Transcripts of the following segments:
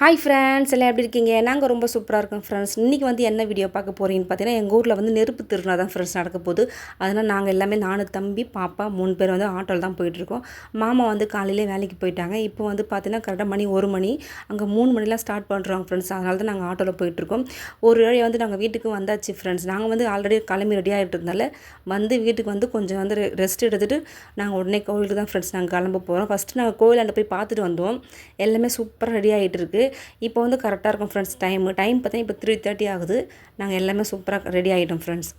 Hi friends எல்லாம் எப்படி இருக்கீங்க? நாங்கள் ரொம்ப சூப்பராக இருக்கோம் ஃப்ரெண்ட்ஸ் இன்றைக்கி வந்து என்ன வீடியோ பார்க்க போகிறீங்கன்னு பார்த்தீங்கன்னா எங்கள் ஊரில் வந்து நெருப்பு திருவிழா தான் ஃப்ரெண்ட்ஸ் நடக்க போகுது. அதனால் நாங்கள் எல்லாமே நானும் தம்பி பாப்பா மூணு பேர் வந்து ஆட்டோவில் தான் போயிட்டுருக்கோம் மாமா வந்து காலையிலே வேலைக்கு போயிட்டாங்க. இப்போ வந்து பார்த்தீங்கன்னா கரெக்டாக மணி ஒரு மணி. அங்கே மூணு மணிலாம் ஸ்டார்ட் பண்ணுறோம் ஃப்ரெண்ட்ஸ் அதனால தான் நாங்கள் ஆட்டோவில் போயிட்டுருக்கோம் ஒரு வழி வந்து நாங்கள் வீட்டுக்கு வந்தாச்சு ஃப்ரெண்ட்ஸ் நாங்கள் வந்து ஆல்ரெடி கிளம்பி ரெடி ஆகிட்டு வந்து வீட்டுக்கு வந்து கொஞ்சம் வந்து ரெஸ்ட் எடுத்துகிட்டு நாங்கள் உடனே கோவிலுக்கு தான் ஃப்ரெண்ட்ஸ் நாங்கள் கிளம்ப போகிறோம் ஃபஸ்ட்டு நாங்கள் கோவிலாண்ட போய் பார்த்துட்டு வந்தோம். எல்லாமே சூப்பராக ரெடி ஆகிட்டு இப்போ வந்து கரெக்டாக இருக்கும் ஃப்ரெண்ட்ஸ் டைமு டைம் பார்த்தீங்கன்னா இப்போ த்ரீ தேர்ட்டி ஆகுது. நாங்கள் எல்லாமே சூப்பராக ரெடி ஆகிட்டோம் ஃப்ரெண்ட்ஸ்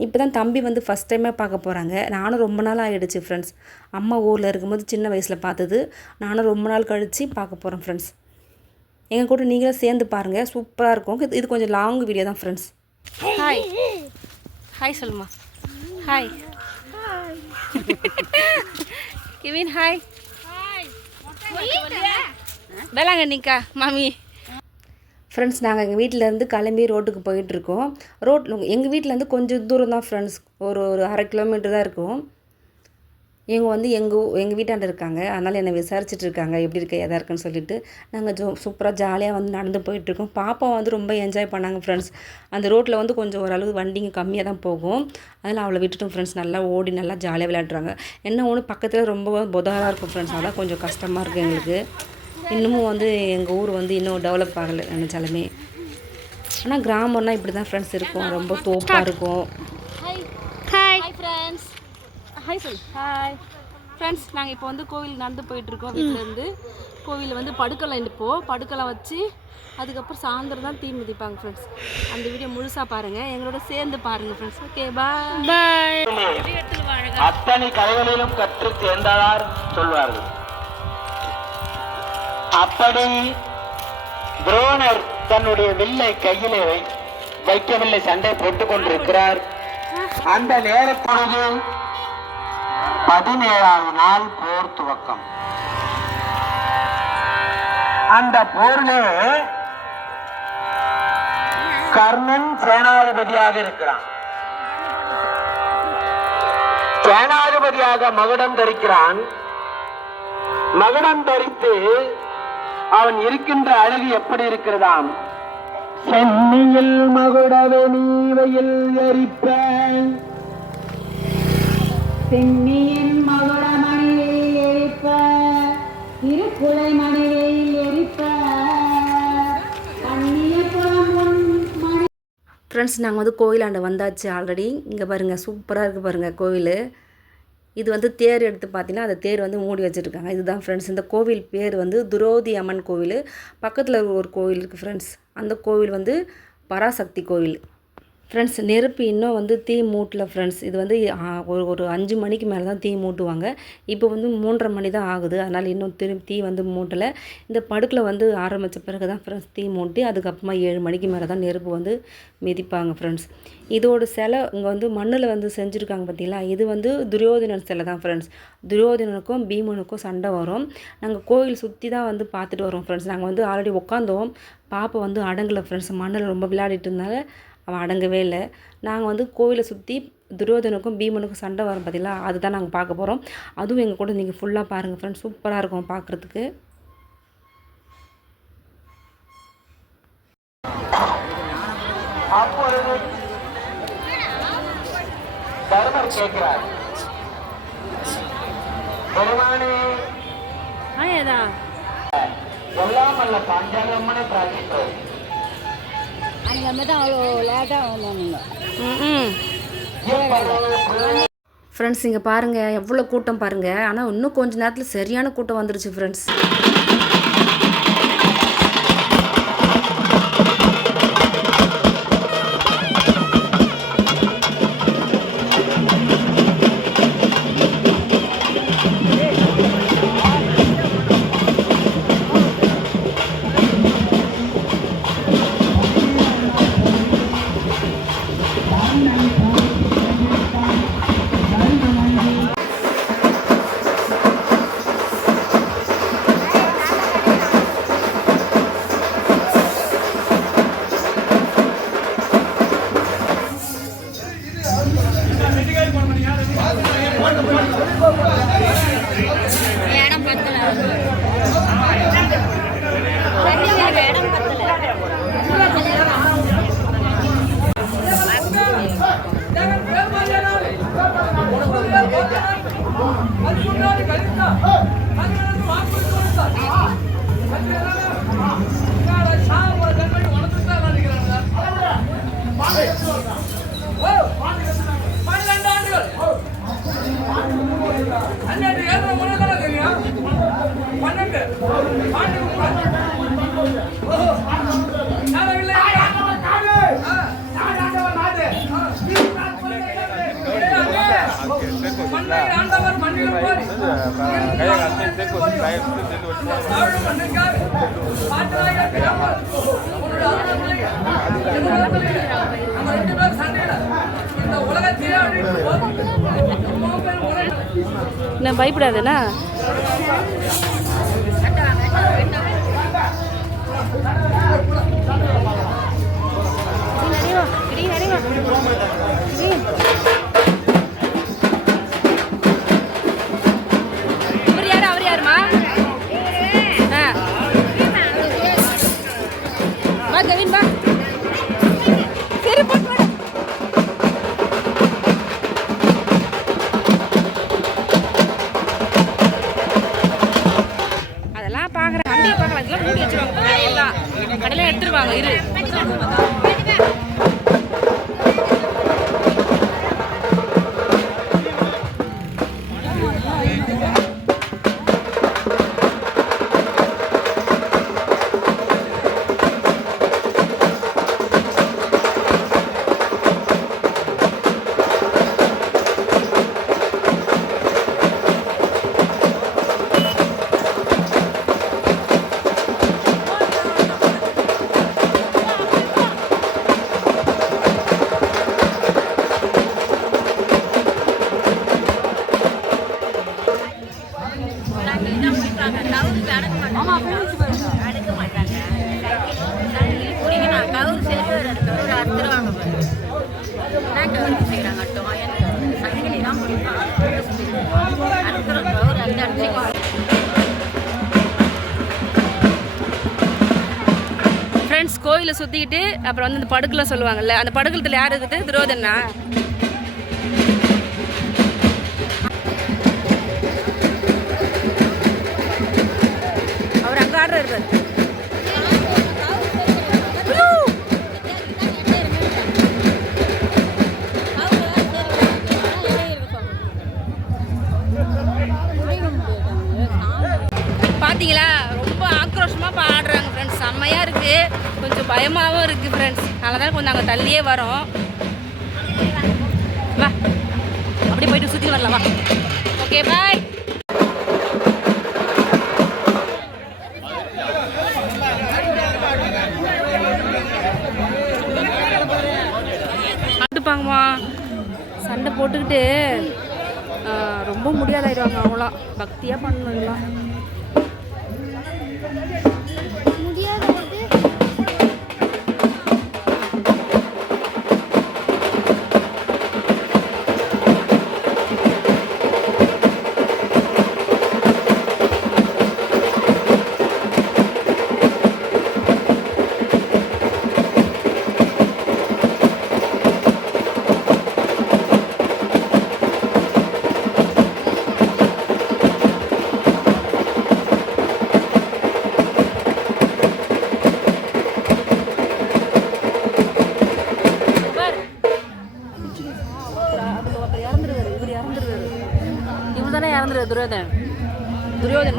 இப்போ தான் தம்பி வந்து ஃபஸ்ட் டைமே பார்க்க போகிறாங்க நானும் ரொம்ப நாள் ஆகிடுச்சு ஃப்ரெண்ட்ஸ் அம்மா ஊரில் இருக்கும்போது சின்ன வயசில் பார்த்தது. நானும் ரொம்ப நாள் கழித்து பார்க்க போகிறேன் ஃப்ரெண்ட்ஸ் எங்கள் கூட நீங்களும் சேர்ந்து பாருங்கள் சூப்பராக இருக்கும். இது- கொஞ்சம் லாங் வீடியோ தான் ஃப்ரெண்ட்ஸ் ஹாய் ஹாய் சொல்லுமா ஹாய் கிவின் ஹாய் வேளாங்கண்ணிக்கா மாமி. ஃப்ரெண்ட்ஸ் நாங்கள் எங்கள் வீட்டிலேருந்து கிளம்பி ரோட்டுக்கு போயிட்டுருக்கோம் ரோட் எங்கள் வீட்டிலேருந்து கொஞ்சம் தூரம் தான் ஃப்ரெண்ட்ஸ் ஒரு ஒரு அரை கிலோமீட்டர் தான் இருக்கும். இவங்க வந்து எங்கள் எங்கள் வீட்டாண்ட இருக்காங்க. அதனால் என்னை விசாரிச்சுட்டு இருக்காங்க. எப்படி இருக்க எதாக இருக்குன்னு சொல்லிட்டு நாங்கள் ஜோ சூப்பராக ஜாலியாக வந்து நடந்து போயிட்டுருக்கோம் பாப்பா வந்து ரொம்ப என்ஜாய் பண்ணாங்க ஃப்ரெண்ட்ஸ் அந்த ரோட்டில் வந்து கொஞ்சம் ஓரளவு வண்டிங்க கம்மியாக தான் போகும். அதனால் அவளை விட்டுட்டோம் ஃப்ரெண்ட்ஸ் நல்லா ஓடி நல்லா ஜாலியாக விளையாடுறாங்க. என்ன ஒன்று பக்கத்தில் ரொம்ப புதாராக இருக்கும் ஃப்ரெண்ட்ஸ் அதான் கொஞ்சம் கஷ்டமாக இருக்குது எங்களுக்கு. இன்னமும் வந்து எங்கள் ஊர் வந்து இன்னும் டெவலப் ஆகலை நினச்சாலுமே. ஆனால் கிராமம்னா இப்படி தான் ஃப்ரெண்ட்ஸ் இருக்கும். ரொம்ப தோப்பாக இருக்கும். ஹாய் ஹாய் ஃப்ரெண்ட்ஸ் ஹாய் சொல் ஹாய் ஃப்ரெண்ட்ஸ் நாங்கள் இப்போ வந்து கோவில் நடந்து போயிட்டுருக்கோம் வீட்டிலேருந்து கோவிலில் வந்து படுக்கலை இப்போ படுக்கலை வச்சு அதுக்கப்புறம் சாயந்தரம் தான் தீ மிதிப்பாங்க ஃப்ரெண்ட்ஸ் அந்த வீடியோ முழுசாக பாருங்கள் எங்களோட சேர்ந்து பாருங்கள் ஃப்ரெண்ட்ஸ் ஓகே பாய் பாய் அத்தனை கலைகளிலும் கற்று தேர்ந்தார் சொல்வார்கள். அப்படி துரோணர் தன்னுடைய வில்லை கையிலே வை வைக்கவில்லை சண்டை போட்டுக் கொண்டிருக்கிறார் அந்த நேரப்பொழுது பதினேழாவது நாள் போர் துவக்கம். அந்த போரிலே கர்ணன் சேனாதிபதியாக இருக்கிறான். சேனாதிபதியாக மகுடம் தரிக்கிறான். மகுடம் தரித்து அவன் இருக்கின்ற அழகு எப்படி இருக்கிறதாம்? சென்னியில் மகுடவே நீவையில் எரிப்ப சென்னியின் மகுடமணியில் எரிப்ப திருக்குலை மணியில் எரிப்ப ஃப்ரெண்ட்ஸ் நாங்கள் வந்து கோயிலாண்ட வந்தாச்சு ஆல்ரெடி இங்கே பாருங்கள் சூப்பராக இருக்குது பாருங்கள் கோவில். இது வந்து தேர் எடுத்து பார்த்தீங்கன்னா அந்த தேர் வந்து மூடி வச்சுருக்காங்க. இதுதான் ஃப்ரெண்ட்ஸ் இந்த கோவில் பேர் வந்து துரோதி அம்மன் கோவில். பக்கத்தில் ஒரு கோவில் இருக்குது ஃப்ரெண்ட்ஸ் அந்த கோவில் வந்து பராசக்தி கோவில். ஃப்ரெண்ட்ஸ் நெருப்பு இன்னும் வந்து தீ மூட்டல ஃப்ரெண்ட்ஸ் இது வந்து ஒரு ஒரு அஞ்சு மணிக்கு மேலே தான் தீ மூட்டுவாங்க. இப்போ வந்து மூன்றரை மணி தான் ஆகுது. அதனால் இன்னும் திரும்பி தீ வந்து மூட்டலை. இந்த படுக்கில் வந்து ஆரம்பித்த பிறகு தான் ஃப்ரெண்ட்ஸ் தீ மூட்டி அதுக்கப்புறமா ஏழு மணிக்கு மேலே தான் நெருப்பு வந்து மிதிப்பாங்க ஃப்ரெண்ட்ஸ் இதோட சிலை இங்கே வந்து மண்ணில் வந்து செஞ்சுருக்காங்க பார்த்தீங்களா இது வந்து துரியோதனன் சிலை தான் ஃப்ரெண்ட்ஸ் துரியோதனனுக்கும் பீமனுக்கும் சண்டை வரும். நாங்கள் கோயில் சுற்றி தான் வந்து பார்த்துட்டு வரோம் ஃப்ரெண்ட்ஸ் நாங்கள் வந்து ஆல்ரெடி உட்காந்தோம் பாப்பா வந்து அடங்கலை ஃப்ரெண்ட்ஸ் மண்ணில் ரொம்ப விளையாடிட்டு இருந்தால அவன் அடங்கவே இல்லை. நாங்கள் வந்து கோவிலை சுற்றி துரியோதனுக்கும் பீமனுக்கும் சண்டை வரும் பார்த்தீங்களா அதுதான் நாங்கள் பார்க்க போகிறோம் அதுவும் எங்கள் கூட நீங்கள் ஃபுல்லாக பாருங்கள் ஃப்ரெண்ட்ஸ் சூப்பராக இருக்கும் பார்க்குறதுக்கு. அப்பொழுது தர்மர் கேட்கிறார். பெருமானே. ஆயதா எல்லாம் அல்ல பாஞ்சாலம்மனை பிரார்த்தித்தோம் தான் அவ்வளோ லேட்டாக வந்தாங்க ம் ஃப்ரெண்ட்ஸ் இங்கே பாருங்கள் எவ்வளோ கூட்டம் பாருங்கள் ஆனால் இன்னும் கொஞ்ச நேரத்தில் சரியான கூட்டம் வந்துருச்சு ஃப்ரெண்ட்ஸ் என்ன பயப்படாதுண்ணா இவர் சுற்றிக்கிட்டு அப்புறம் வந்து அந்த படுக்கலாம் சொல்லுவாங்கல்ல அந்த படுக்கலத்தில் யார் இருக்குது? துரோதனா. அவர் அங்கே ஆடுறாரு கொஞ்சம் நாங்கள் தள்ளியே வரோம். வா. அப்படியே போயிட்டு சுற்றி வரலாம் வா. ஓகே பாய் அடுப்பாங்கம்மா சண்டை போட்டுக்கிட்டு ரொம்ப முடியாதாயிடுவாங்க அவங்களாம். பக்தியாக பண்ணலாம்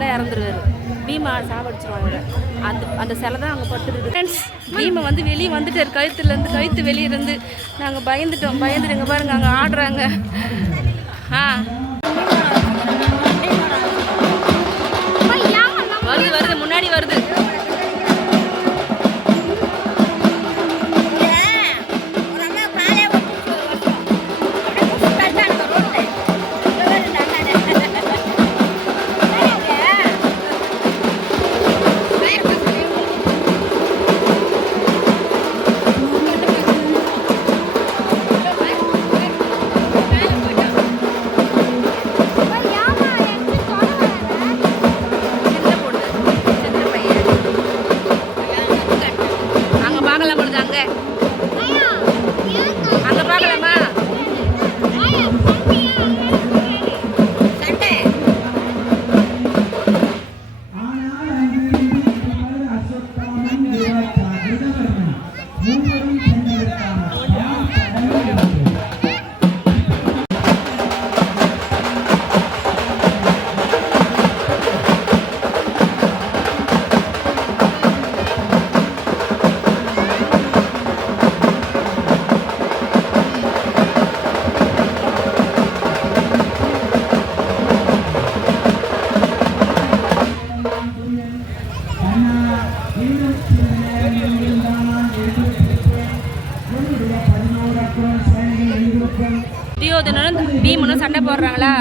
இறந்துருவாரு. பீமா சாவடிச்சிருவாங்க. அந்த அந்த சிலை தான் அங்கே பட்டுருக்கு ஃப்ரெண்ட்ஸ் பீமா வந்து வெளியே வந்துட்டார். கழுத்துலேருந்து கழுத்து வெளியே இருந்து நாங்கள் பயந்துட்டோம். பயந்துட்டு பாருங்க அங்கே ஆடுறாங்க. ஆ. துரியோதனனும் பீமனும் சண்டை போடுறாங்களா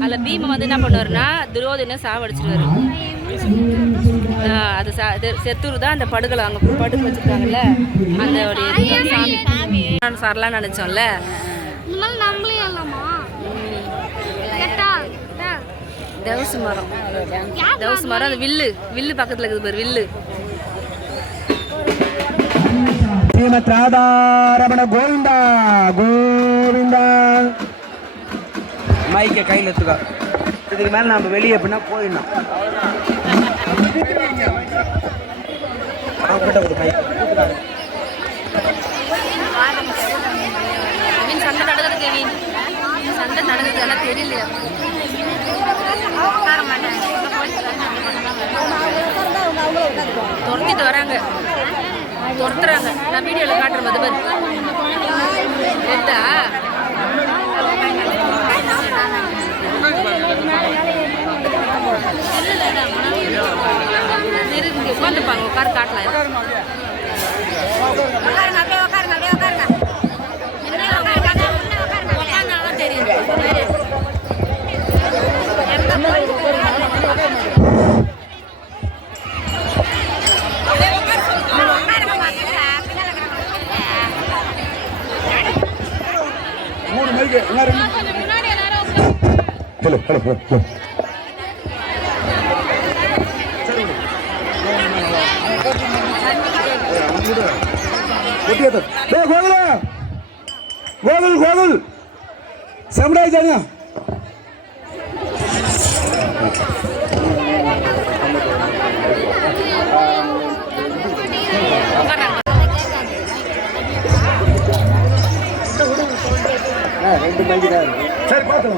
அதில் பீம வந்து என்ன பண்ணுவாருன்னா துரியோதனை சாவடிச்சிருவாரு அது சா இது செத்தூர் தான் அந்த படுகலை அங்கே படுக்க வச்சுருக்காங்கல்ல அந்த சாமி நான் சரலாம் நினச்சோம்ல இந்த மாதிரி நம்மளே இல்லாமா கேட்டா கேட்டா. தவசு மரம். தவசு மரம் அந்த வில்லு. வில்லு பக்கத்தில் இருக்குது பாரு வில்லு. ஸ்ரீமத் ராதாரமண கோவிந்தா கோவிந்தா. மைக்கை கையில் எடுத்துக்கா. இதுக்கு மேலே நம்ம வெளியே எப்படின்னா போயிடணும். சண்டை நடக்குது சண்டை நடக்குது எல்லாம் தெரியலையா? துரத்திட்டு வராங்க. துரத்துறாங்க. நான் வீடியோவில் காட்டுறேன் மது பாரு. எடுத்தா உட்காந்துப்பாங்க உட்காந்து காட்டலாம். மூணு மைக்கு. Hello hello hello Gokul. Gokul Gokul. செம்டாய் ஜானியா சரி பார்த்து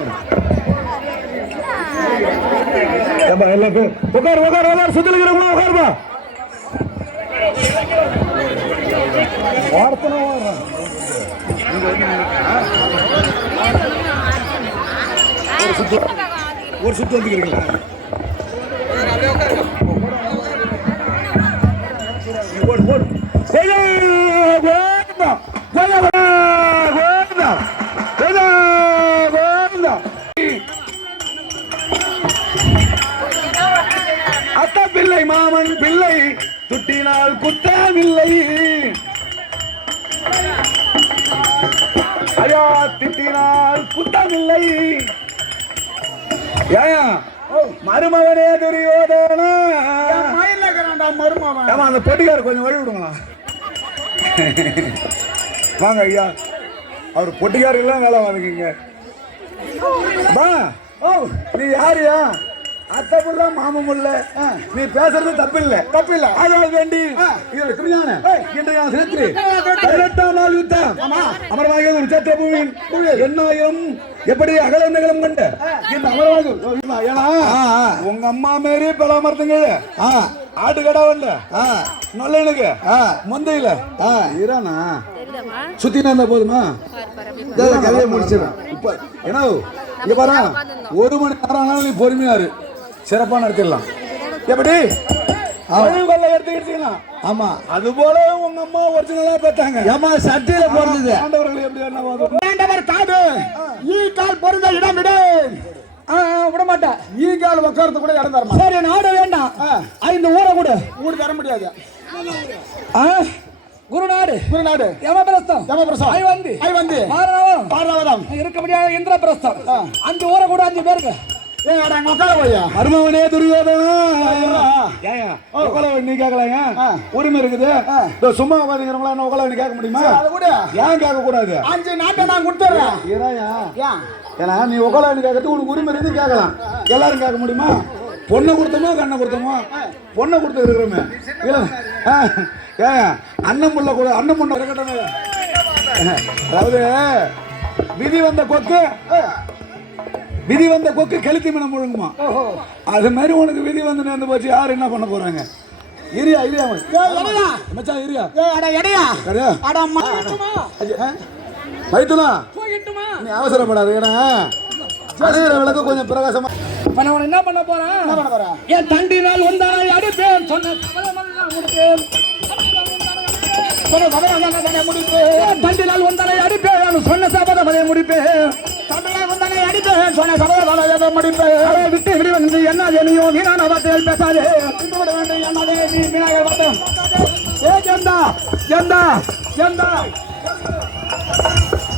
எல்லாம் பேர். உட்கார் உட்கார் உட்கார் சுத்தில இருக்கிறவங்க உட்காருப்பா வார்த்தனா ஒரு சுத்து ஒரு சுத்து வந்துக்கிறீங்களா? வாங்க ஐயா. அவர் பொட்டிக்காரெல்லாம் வேலை வாங்கிங்க பா ஓ நீ யாருயா? அத்தை புள்ள மாமன் புள்ள நீ பேசுறது தப்பு இல்ல தப்பு இல்ல அதாவது வேண்டி திருஞான இன்றைய சிறுத்திரி பதினெட்டாம் நாள் யுத்தம். அமரமாக ஒரு சத்திர பூமியின் எண்ணாயிரம் எப்படி அகல நகலம் கண்ட? இந்த அமரமாக ஏன்னா உங்க அம்மா மாரி பல மரத்துங்க ஆட்டு கடை வந்த. நல்லனுக்கு முந்தையில. ஈரானா தெரியுதாம்மா சுத்தி இருந்தா போதுமா? பாரு பாரு அப்படியே கதையை முடிச்சிடும் இப்போ ஏன்னா இங்க பாரு ஒரு மணி நேரம் ஆனாலும் நீ பொறுமையா இரு. சிறப்பா நடத்திடலாம் எப்படி கொள்ள எடுத்துக்கிட்டீங்களா ஆமா. அது போல உங்க அம்மா ஒரிஜினலா பார்த்தாங்க ஏமா சட்டையில பிறந்தது ஆண்டவர்கள் எப்படி என்ன வேண்டவர் காடு. ஈ கால் பொருந்த இடம் விடு. விட மாட்டேன். ஈ கால் உட்கார்றது கூட இடம் தரமா சரி நாடு வேண்டாம். ஐந்து ஊரை கூட. ஊடு தர முடியாது. குருநாடு. குருநாடு. யமபிரஸ்தம். யமபிரஸ்தம். ஐ வந்து ஐ வந்து பாரநாதம் பாரநாதம் இருக்க முடியாத இந்திரபிரஸ்தம். அஞ்சு ஊரை கூட அஞ்சு பேருக்கு. மருமவனே துரியோதனா. ஏன் உக்கல நீ கேட்கலாங்க உரிமை இருக்குது. இதோ சும்மா உட்காந்துக்கிறவங்களா என்ன உக்கல கேட்க முடியுமா? ஏன் கேட்க கூடாது அஞ்சு நாட்டை நான் கொடுத்துறேன். ஏன்னா நீ உக்கல கேட்கறது உனக்கு உரிமை இருந்து கேட்கலாம். எல்லாரும் கேட்க முடியுமா? பொண்ணை கொடுத்தோமோ கண்ணை கொடுத்தோமோ? பொண்ணை கொடுத்து இருக்கிறோமே. அண்ணன் புள்ள கூட அண்ணன் பொண்ணை இருக்கட்டும் அதாவது விதி வந்த கொக்கு விதி வந்த கொக்கு கெளுத்தி மீனை முழுங்குமா? அது மாதிரி உனக்கு விதி வந்து நேர்ந்து போச்சு யார் என்ன பண்ண போறாங்க? இரியா இரியா மச்சான் இரியா. எடையா. மைத்துனா நீ அவசரப்படாது ஏன்னா அடையிற விளக்கு கொஞ்சம் பிரகாசமா இப்ப நான் என்ன பண்ண போறேன்? என்ன பண்ண போற? என் தண்டினால் வந்தாய் அடிப்பேன் சொன்ன தண்டினால் ஒன்றனை அடிப்பேன்? சொன்ன சபதமதை முடிப்பேன். சொன்ன சபதமதை முடிப்பேன். அதை விட்டு விடுவது என்ன ஜெனியோ வீணான வார்த்தைகள் பேசாதே. விட என்னதே நீ வீணாக வார்த்தை. ஏ ஜெந்தா ஜெந்தா ஜெந்தா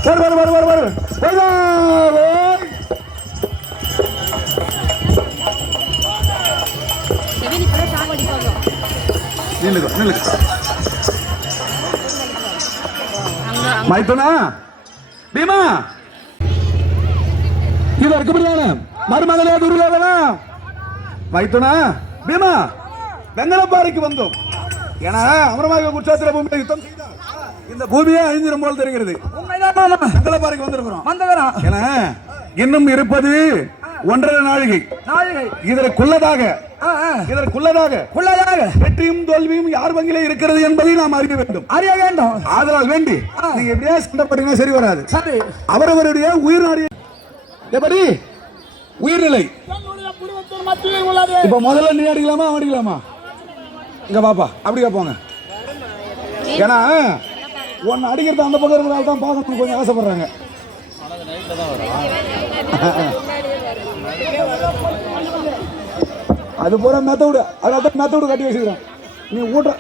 வரு வரு வரு வரு வரு. நில்லுங்க நில்லுங்க. மைத்துனா? பீமா? இதற்கு பிரியாண மருமகளே துர்காதனா மைத்துனா? பீமா? வெங்கலப்பாறைக்கு வந்தோம். ஏன்னா அமரமாக குற்றாத்திர பூமியை யுத்தம் செய்தார். இந்த பூமியே அழிஞ்சிரும் போல் தெரிகிறது. வெங்கலப்பாறைக்கு வந்திருக்கிறோம். வந்தவரா ஏன்னா இன்னும் இருப்பது ஒன்றரை நாழிகை. இதற்குள்ளதாக இதற்குள்ளதாக குள்ளதாக வெற்றியும் தோல்வியும் யார் வங்கியிலே இருக்கிறது என்பதை நாம் அறிய வேண்டும். அறிய வேண்டும். ஆதலால் வேண்டி நீங்க எப்படியா சண்டை சரி வராது. சரி. அவரவருடைய உயிர் நாடி எப்படி உயிர்நிலை. இப்ப முதல்ல நீ அடிக்கலாமா அவன் அடிக்கலாமா? இங்க பாப்பா அப்படியே போங்க. ஏன்னா ஒன்னு அடிக்கிறது அந்த பக்கம் இருக்கிறால தான் பார்க்கணும் கொஞ்சம் ஆசைப்படுறாங்க. அது பூரா மெத்தவுடு அதனால தான் மெத்தவுடு கட்டி வச்சுக்கிறேன். நீ ஊட்ட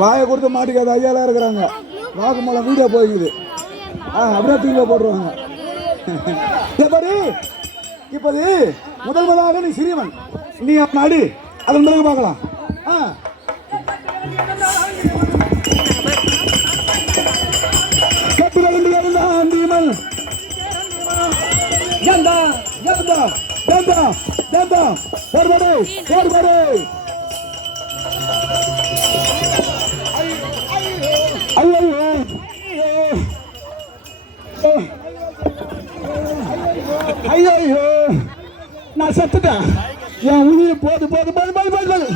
வாயை கொடுத்து மாட்டிக்காத ஐயாலாம் இருக்கிறாங்க. வாக்கு மேலே வீடியோ போய்க்குது. ஆ அப்படியே தூங்க போட்டுருவாங்க. எப்படி இப்போது முதல் முதலாக நீ சிறியவன். நீ அவன் அடி. அதன் பிறகு பார்க்கலாம். ஆ. கட்டு வளர்ந்து தீமல் ஜந்தா ஜந்தா போர்வடே போர்வடே ஐயோ ஐயோ ஐயோ நான் செத்துட்டேன் என் உயிர் போது போது போது போது போது போது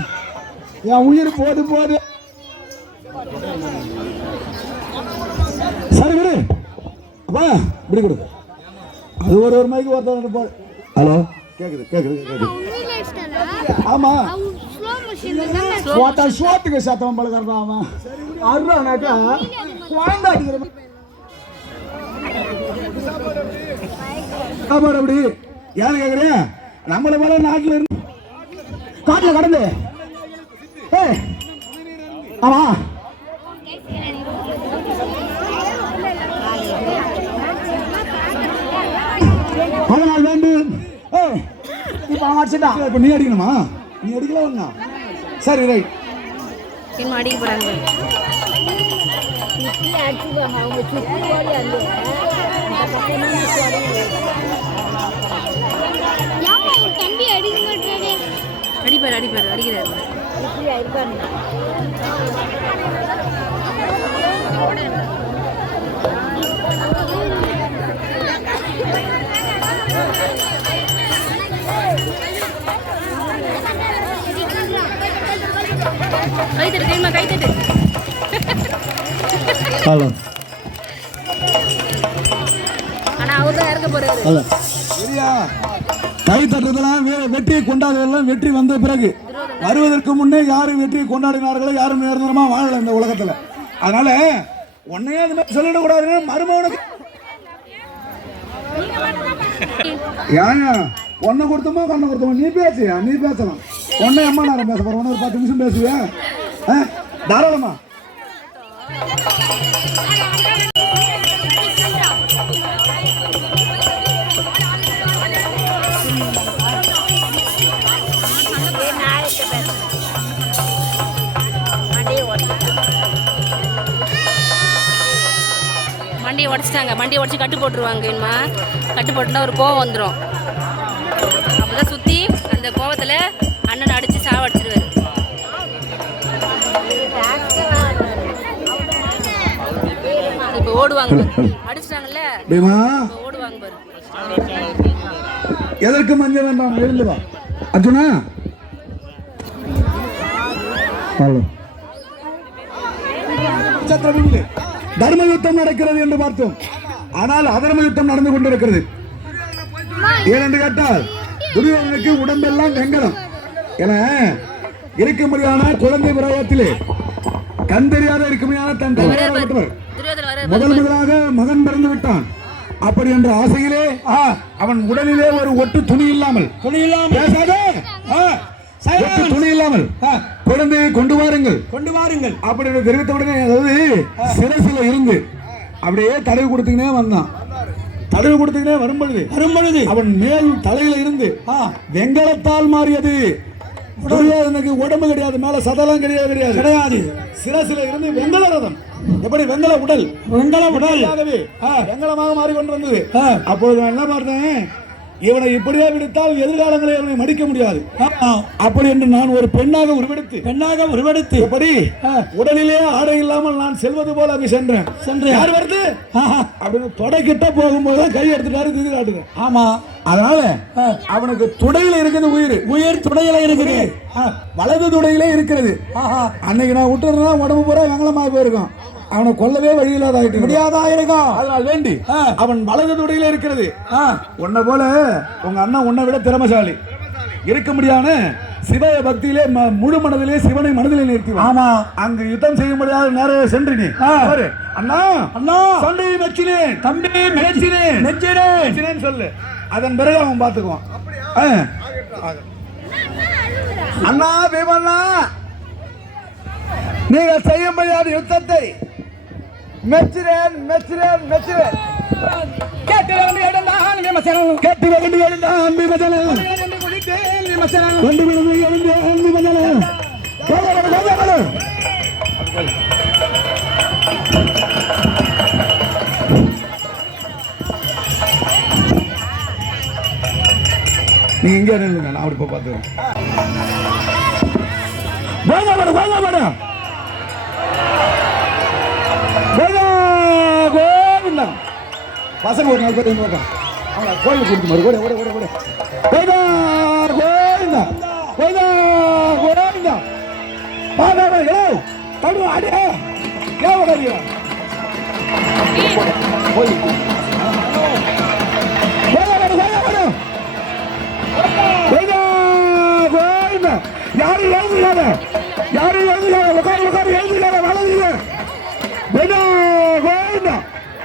என் உயிர் போது போது சரி விடு வா இப்படி கொடு அது ஒரு ஒரு மைக்கு ஒருத்தர் போடு ஹலோ? கேக்குது கேக்குது கேக்குது. ஆமா. போட்டா ஷோட்டுக்கு சத்தம் பழகிறான் அவன். அருணாக்கா குழந்தை அடிக்கிற. ஆமாடா அப்படி ஏன்னு கேக்குறேன் நம்மள மேல நாட்டுல இருந்து. காட்டுல கடந்து. ஏய் ஆமா. அதனால் வேண்டும் ஏய் இப்போ அவன் அடிச்சிட்டான் இப்போ நீ அடிக்கணுமா? நீ அடிக்கல ஒண்ணா? சரி ரைட் இன்னும் அடிக்க போகிறாங்க அடிச்சுடுவாங்க அவங்க சுற்றி ஓடி கைமா ஹலோ. ஆனால் அவர் தான் இறக்க போகிறாரு ஹலோ. சரியா? கை தட்டுறதெல்லாம் வே- வெற்றியை கொண்டாடுவதெல்லாம் வெற்றி வந்த பிறகு வருவதற்கு முன்னே யாரும் வெற்றியை கொண்டாடினார்களோ யாரும் நிரந்தரமா வாழல இந்த உலகத்துல. அதனால உன்னையே அது மாதிரி சொல்லிடக்கூடாதுன்னு மருமகனுக்கு ஏன் ஒன்னை கொடுத்தோமோ கண்ணை கொடுத்தோமோ? நீ பேசியா நீ பேசலாம் ஒன்னே அம்மா நேரம் பேச போறேன். ஒரு பத்து நிமிஷம் பேசுவேன் தாராளமா? மண்டியை உடச்சிட்டாங்க. மண்டியை உடச்சி கட்டு போட்டுருவாங்க இனிமா கட்டு போட்டுனா ஒரு கோவம் வந்துடும் அப்போ தான் சுற்றி அந்த கோவத்தில் அண்ணனை அடித்து சாவடிச்சிருவாரு. இப்போ ஓடுவாங்க. அடிச்சிட்டாங்கல்ல? ஓடுவாங்க பாரு. எதற்கு மஞ்ச வேண்டாம்? எழுந்து வா. அர்ஜுனா? ஹலோ தர்ம யுத்தம் நடக்கிறது என்று பார்த்தோம். ஆனால் அதர்ம யுத்தம் நடந்து கொண்டிருக்கிறது. ஏனென்று கேட்டால் துரியோதனுக்கு உடம்பெல்லாம் வெங்கலம். என இருக்கும்படியான குழந்தை பிராயத்திலே கண் தெரியாத இருக்கும்படியான தன் முதல் முதலாக மகன் பிறந்து விட்டான். அப்படி என்ற ஆசையிலே ஆ, அவன் உடலிலே ஒரு ஒட்டு துணி இல்லாமல். துணி இல்லாமல். பேசாதே துணி இல்லாமல். குழந்தையை கொண்டு வாருங்கள். கொண்டு வாருங்கள். அப்படி என்று தெரிவித்த உடனே அதாவது சிரசில இருந்து அப்படியே தடவி கொடுத்தீங்கன்னே வந்தான். தடவி கொடுத்தீங்கன்னே வரும்பொழுது வரும்பொழுது. அவன் மேல் தலையில இருந்து வெங்கலத்தால் மாறியது. துரியோதனுக்கு உடம்பு கிடையாது மேல சதலம் கிடையாது கிடையாது. கிடையாது. சிரசில இருந்து வெங்கல ரதம். எப்படி? வெங்கல உடல். வெங்கல உடலாகவே வெங்கலமாக மாறிக்கொண்டு வந்தது அப்பொழுது நான் என்ன பார்த்தேன்? இவனை இப்படியே விடுத்தால் எதிர்காலங்களில் இவனை மடிக்க முடியாது. அப்படி என்று நான் ஒரு பெண்ணாக உருவெடுத்து பெண்ணாக உருவெடுத்து. எப்படி உடலிலே ஆடை இல்லாமல் நான் செல்வது போல அங்கு சென்றேன். சென்றேன். யார் வருது? அப்படின்னு தொடைக்கிட்ட போகும்போது தான் கை எடுத்துட்டாரு திதி காட்டுங்க ஆமா. அதனால அவனுக்கு துடையில இருக்குது உயிர். உயிர் துடையில இருக்குது. வலது துடையிலே இருக்கிறது. அன்னைக்கு நான் விட்டுறேன்னா உடம்பு பூரா வெங்கலமாக போயிருக்கும். அவனை கொல்லவே வழி இல்லாத முடியாதா இருக்கும் அதனால் வேண்டி. அவன் வலது துடையில இருக்கிறது. உன்னை போல உங்க அண்ணன் உன்னை விட திறமசாலி. இருக்க முடியாத சிவ பக்தியிலே ம- முழு மனதிலே சிவனை மனதிலே நிறுத்தி ஆமா. அங்கு யுத்தம் செய்ய முடியாத நேரம் சென்று நீ. பாரு. அண்ணா அண்ணா. சண்டையை மெச்சினேன் தம்பி மெச்சினேன் மெச்சினேன் மெச்சினேன் சொல்லு. அதன் பிறகு அவன் பார்த்துக்குவான். ஆ. அண்ணா பீமண்ணா நீங்கள் செய்ய முடியாத யுத்தத்தை மெச்சிரேன் மெச்சிரேன் மெச்சிரேன் கேட்டு வந்து எழுந்தான் விமர்சனம். கேட்டு வந்து எழுந்தான் விமர்சனம். விமர்சனம். வந்து விழுந்து எழுந்தேன் விமர்சனம். நீ இங்கே நில்லுங்க நான் அப்படி போய் பார்த்துக்கிறேன். வாங்க மேடம் வாங்க மேடம் பசங்க ஒரு நாலு பேர் ஐநூறுபா அவனை கோயில் கொடுத்து மாதிரி கூட கூட கூட கூட கோயிந்தா கோயிந்தா கோயிந்தா கோயிந்தா பாதாடா ஏ தமிழ் அடே ஏன் உடறியா கோயில் யாரும் எழுதுக்காத யாரும் எழுதுக்காத உட்காரு உட்காரு எழுதுக்க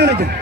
நினைக்கிறேன்.